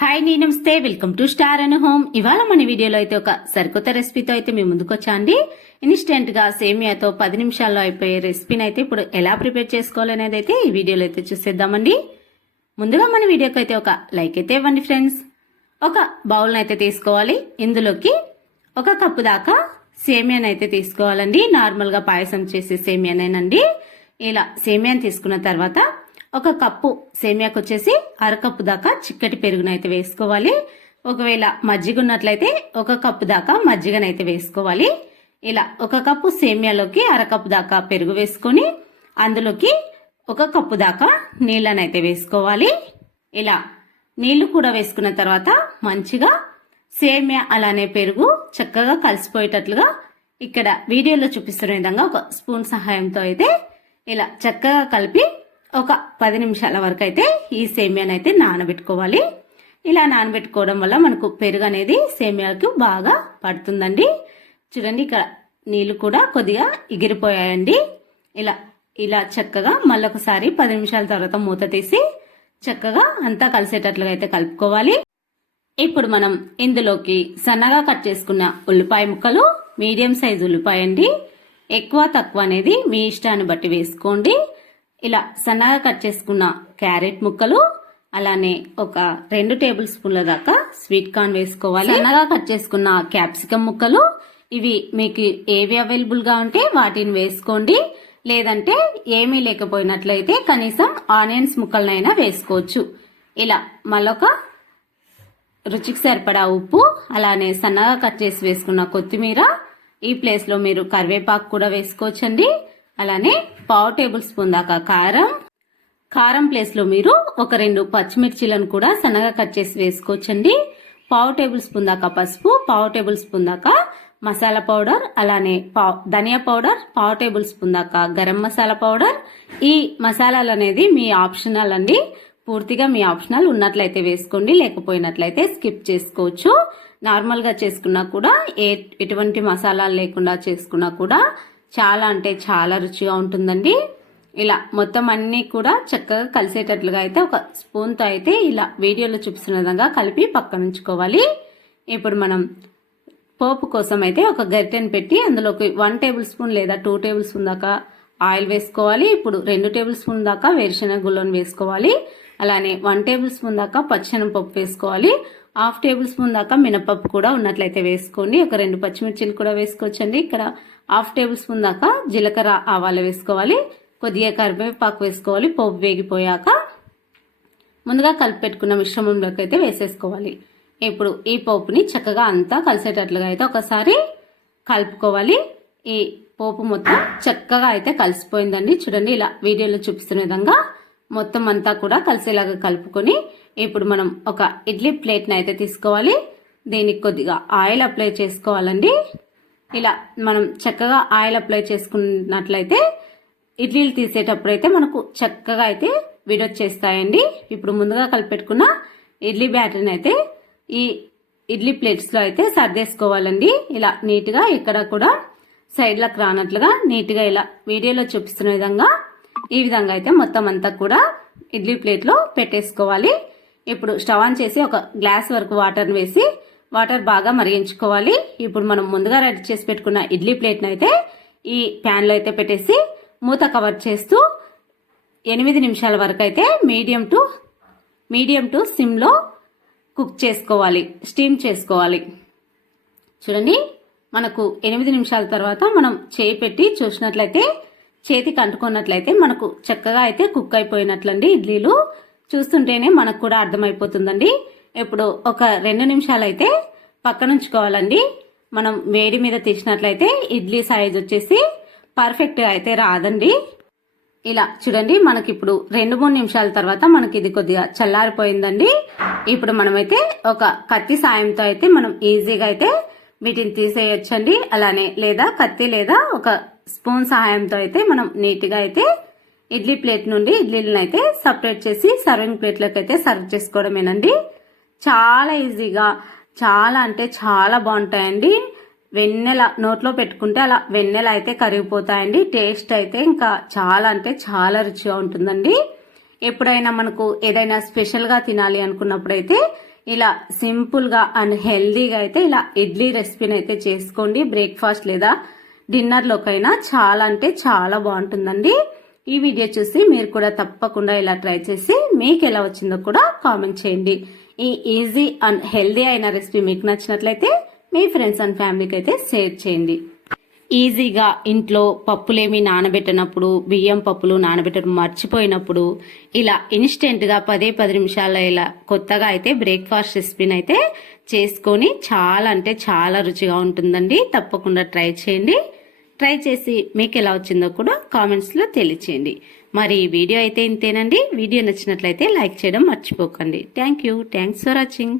Hi నీ నమస్తే. Welcome to star and home. ఇవాళ మన వీడియోలో అయితే ఒక సరికొత్త రెసిపీతో అయితే మేము ముందుకొచ్చా అండి? ఇన్స్టెంట్గా సేమియాతో పది నిమిషాల్లో అయిపోయే రెసిపీని అయితే ఇప్పుడు ఎలా ప్రిపేర్ చేసుకోవాలనేది అయితే ఈ వీడియోలో అయితే చూసేద్దామండి. ముందుగా మన వీడియోకి అయితే ఒక లైక్ అయితే ఇవ్వండి ఫ్రెండ్స్. ఒక బౌల్ని అయితే తీసుకోవాలి. ఇందులోకి ఒక కప్పు దాకా సేమియాని అయితే తీసుకోవాలండి. నార్మల్గా పాయసం చేసే సేమియానేనండి. ఇలా సేమియాని తీసుకున్న తర్వాత ఒక కప్పు సేమియాకు వచ్చేసి అరకప్పు దాకా చిక్కటి పెరుగునైతే వేసుకోవాలి. ఒకవేళ మజ్జిగ ఉన్నట్లయితే ఒక కప్పు దాకా మజ్జిగనైతే వేసుకోవాలి. ఇలా ఒక కప్పు సేమియాలోకి అరకప్పు దాకా పెరుగు వేసుకొని అందులోకి ఒక కప్పు దాకా నీళ్ళనైతే వేసుకోవాలి. ఇలా నీళ్ళు కూడా వేసుకున్న తర్వాత మంచిగా సేమియా అలానే పెరుగు చక్కగా కలిసిపోయేటట్లుగా ఇక్కడ వీడియోలో చూపిస్తున్న విధంగా ఒక స్పూన్ సహాయంతో అయితే ఇలా చక్కగా కలిపి ఒక పది నిమిషాల వరకు అయితే ఈ సేమియాని అయితే నానబెట్టుకోవాలి. ఇలా నానబెట్టుకోవడం వల్ల మనకు పెరుగు అనేది సేమియాకు బాగా పడుతుందండి. చూడండి ఇక్కడ నీళ్ళు కూడా కొద్దిగా ఎగిరిపోయాయండి. ఇలా ఇలా చక్కగా మళ్ళొకసారి పది నిమిషాల తర్వాత మూత తీసి చక్కగా అంతా కలిసేటట్లుగా అయితే కలుపుకోవాలి. ఇప్పుడు మనం ఇందులోకి సన్నగా కట్ చేసుకున్న ఉల్లిపాయ ముక్కలు మీడియం సైజు ఉల్లిపాయ అండి. ఎక్కువ తక్కువ అనేది మీ ఇష్టాన్ని బట్టి వేసుకోండి. ఇలా సన్నగా కట్ చేసుకున్న క్యారెట్ ముక్కలు అలానే ఒక రెండు టేబుల్ స్పూన్ల దాకా స్వీట్ కార్న్ వేసుకోవాలి. సన్నగా కట్ చేసుకున్న క్యాప్సికమ్ ముక్కలు ఇవి మీకు ఏవి అవైలబుల్గా ఉంటే వాటిని వేసుకోండి. లేదంటే ఏమీ లేకపోయినట్లయితే కనీసం ఆనియన్స్ ముక్కలనైనా వేసుకోవచ్చు. ఇలా మళ్ళొక రుచికి సరిపడా ఉప్పు అలానే సన్నగా కట్ చేసి వేసుకున్న కొత్తిమీర ఈ ప్లేస్లో మీరు కరివేపాకు కూడా వేసుకోవచ్చండి. అలానే పావు టేబుల్ స్పూన్ దాకా కారం. కారం ప్లేస్లో మీరు ఒక రెండు పచ్చిమిర్చీలను కూడా సన్నగా కట్ చేసి వేసుకోవచ్చండి. పావు టేబుల్ స్పూన్ దాకా పసుపు పావు టేబుల్ స్పూన్ దాకా మసాలా పౌడర్ అలానే పావు ధనియా పౌడర్ పావు టేబుల్ స్పూన్ దాకా గరం మసాలా పౌడర్. ఈ మసాలాలు అనేది మీ ఆప్షనల్ అండి. పూర్తిగా మీ ఆప్షనల్ ఉన్నట్లయితే వేసుకోండి లేకపోయినట్లయితే స్కిప్ చేసుకోవచ్చు. నార్మల్గా చేసుకున్నా కూడా ఏ ఎటువంటి మసాలాలు లేకుండా చేసుకున్నా కూడా చాలా అంటే చాలా రుచిగా ఉంటుందండి. ఇలా మొత్తం అన్నీ కూడా చక్కగా కలిసేటట్లుగా అయితే ఒక స్పూన్తో అయితే ఇలా వీడియోలో చూపిస్తున్న విధంగా కలిపి పక్కన ఉంచుకోవాలి. ఇప్పుడు మనం పోపు కోసం అయితే ఒక గరిటెను పెట్టి అందులోకి వన్ టేబుల్ స్పూన్ లేదా టూ టేబుల్ స్పూన్ దాకా ఆయిల్ వేసుకోవాలి. ఇప్పుడు రెండు టేబుల్ స్పూన్ దాకా వేరుశనగ గుళ్ళను వేసుకోవాలి. అలానే వన్ టేబుల్ స్పూన్ దాకా పచ్చనపప్పు వేసుకోవాలి. హాఫ్ టేబుల్ స్పూన్ దాకా మినపప్పు కూడా ఉన్నట్లయితే వేసుకోండి. ఒక రెండు పచ్చిమిర్చిలు కూడా వేసుకోవచ్చండి. ఇక్కడ హాఫ్ టేబుల్ స్పూన్ దాకా జీలకర్ర ఆవాలు వేసుకోవాలి. కొద్దిగా కరివేపాకు వేసుకోవాలి. పోపు వేగిపోయాక ముందుగా కలిపి పెట్టుకున్న మిశ్రమంలోకి అయితే వేసేసుకోవాలి. ఇప్పుడు ఈ పోపుని చక్కగా అంతా కలిసేటట్లుగా అయితే ఒకసారి కలుపుకోవాలి. ఈ పోపు మొత్తం చక్కగా అయితే కలిసిపోయిందండి. చూడండి ఇలా వీడియోలో చూపిస్తున్న విధంగా మొత్తం అంతా కూడా కలిసేలాగా కలుపుకొని ఇప్పుడు మనం ఒక ఇడ్లీ ప్లేట్ని అయితే తీసుకోవాలి. దీనికి కొద్దిగా ఆయిల్ అప్లై చేసుకోవాలండి. ఇలా మనం చక్కగా ఆయిల్ అప్లై చేసుకున్నట్లయితే ఇడ్లీలు తీసేటప్పుడు అయితే మనకు చక్కగా అయితే విడొచ్చేస్తాయండి. ఇప్పుడు ముందుగా కలిపెట్టుకున్న ఇడ్లీ బ్యాటర్ని అయితే ఈ ఇడ్లీ ప్లేట్స్లో అయితే సర్దేసుకోవాలండి. ఇలా నీట్గా ఇక్కడ కూడా సైడ్లకు రానట్లుగా నీట్గా ఇలా వీడియోలో చూపిస్తున్న విధంగా ఈ విధంగా అయితే మొత్తం అంతా కూడా ఇడ్లీ ప్లేట్లో పెట్టేసుకోవాలి. ఇప్పుడు స్టవ్ ఆన్ చేసి ఒక గ్లాస్ వరకు వాటర్ని వేసి వాటర్ బాగా మరిగించుకోవాలి. ఇప్పుడు మనం ముందుగా రెడీ చేసి పెట్టుకున్న ఇడ్లీ ప్లేట్ని అయితే ఈ ప్యాన్లో అయితే పెట్టేసి మూత కవర్ చేస్తూ ఎనిమిది నిమిషాల వరకు అయితే మీడియం టు మీడియం టు సిమ్లో కుక్ చేసుకోవాలి స్టీమ్ చేసుకోవాలి. చూడండి మనకు ఎనిమిది నిమిషాల తర్వాత మనం చేయి పెట్టి చూసినట్లయితే చేతికి అంటుకున్నట్లయితే మనకు చక్కగా అయితే కుక్ అయిపోయినట్లండి ఇడ్లీలు. చూస్తుంటేనే మనకు కూడా అర్థమైపోతుందండి. ఇప్పుడు ఒక రెండు నిమిషాలు అయితే పక్కనుంచుకోవాలండి. మనం వేడి మీద తీసినట్లయితే ఇడ్లీ సైజ్ వచ్చేసి పర్ఫెక్ట్గా అయితే రాదండి. ఇలా చూడండి మనకి ఇప్పుడు రెండు మూడు నిమిషాల తర్వాత మనకి ఇది కొద్దిగా చల్లారిపోయిందండి. ఇప్పుడు మనమైతే ఒక కత్తి సాయంతో అయితే మనం ఈజీగా అయితే వీటిని తీసేయచ్చండి. అలానే లేదా కత్తి లేదా ఒక స్పూన్ సహాయంతో అయితే మనం నీట్గా అయితే ఇడ్లీ ప్లేట్ నుండి ఇడ్లీలను అయితే సపరేట్ చేసి సర్వింగ్ ప్లేట్లోకి అయితే సర్వ్ చేసుకోవడమేనండి. చాలా ఈజీగా చాలా అంటే చాలా బాగుంటాయండి. వెన్నెల నోట్లో పెట్టుకుంటే అలా వెన్నెల అయితే కరిగిపోతాయండి. టేస్ట్ అయితే ఇంకా చాలా అంటే చాలా రుచిగా ఉంటుందండి. ఎప్పుడైనా మనకు ఏదైనా స్పెషల్గా తినాలి అనుకున్నప్పుడైతే ఇలా సింపుల్గా అండ్ హెల్దీగా అయితే ఇలా ఇడ్లీ రెసిపీని అయితే చేసుకోండి. బ్రేక్ఫాస్ట్ లేదా డిన్నర్లోకైనా చాలా అంటే చాలా బాగుంటుందండి. ఈ వీడియో చూసి మీరు కూడా తప్పకుండా ఇలా ట్రై చేసి మీకు ఎలా వచ్చిందో కూడా కామెంట్ చేయండి. ఈ ఈజీ అండ్ హెల్దీ అయిన రెసిపీ మీకు నచ్చినట్లయితే మీ ఫ్రెండ్స్ అండ్ ఫ్యామిలీకి అయితే షేర్ చేయండి. ఈజీగా ఇంట్లో పప్పులేమి నానబెట్టినప్పుడు బియ్యం పప్పులు నానబెట్టడం మర్చిపోయినప్పుడు ఇలా ఇన్స్టెంట్గా పదే పది నిమిషాల్లో ఇలా కొత్తగా అయితే బ్రేక్ఫాస్ట్ రెసిపీని అయితే చేసుకొని చాలా అంటే చాలా రుచిగా ఉంటుందండి. తప్పకుండా ట్రై చేయండి. ట్రై చేసి మీకు ఎలా వచ్చిందో కూడా కామెంట్స్లో తెలియచేయండి. మరి ఈ వీడియో అయితే ఇంతేనండి. వీడియో నచ్చినట్లయితే లైక్ చేయడం మర్చిపోకండి. Thank you thanks for watching